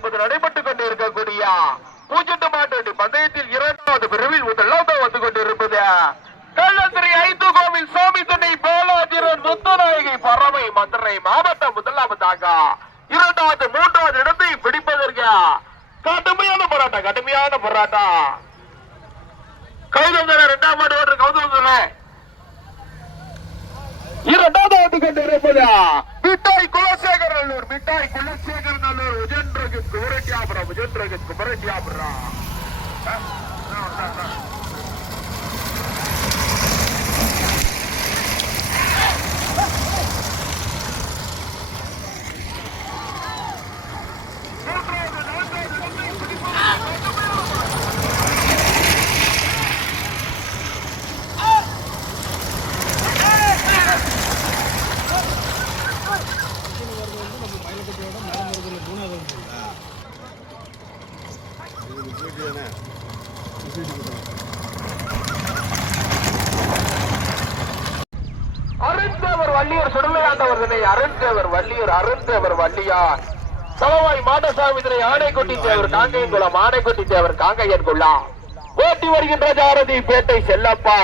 தற்போது நடைபெற்றுக் கொண்டிருக்கக்கூடிய பூஜெட்டு மாட்டு பந்தயத்தில் இரண்டாவது பிரிவில் முதலாவது வந்து கொண்டிருப்பது. கள்ளத்திரி ஐந்து கோவில் சாமி துணை பாலாஜிரன் முத்துநாயகி பறவை மதுரை மாவட்டம் முதலாவதாக. இரண்டாவது மூன்றாவது இடத்தை பிடிப்பதற்கு கடுமையான போராட்டம் கடுமையான போராட்டம். கௌதம் இரண்டாம் ஆண்டு ஓட்டு கௌதம் இரண்டாவது கொண்டிருப்பது. будь трогать, побороть ябра. Да? Е? Ну, да, да. அருந்தேவர் வள்ளியூர் சுடலையாண்டவர்களை அருந்தேவர் வள்ளியூர் அருந்தேவர் வள்ளியார். தலவாய் மாடசாமி திரை ஆணைக்குட்டி தேவர் காங்கையன்குளம் ஆணைக்குட்டி தேவர் காங்கையன் குளம் ஓட்டி வருகின்ற ஜாரதி பேட்டை செல்லப்பா.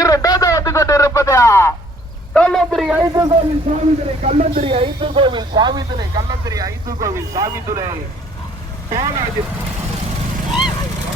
இரண்டாவது வந்து கொண்டிருப்பது? கல்லந்திரி ஐந்து கோவில் சாமிதுரை கல்லந்திரி ஐந்து கோவில் சாமிதுரை கல்லந்திரி ஐந்து கோவில் சாமிதுரை பாலாஜி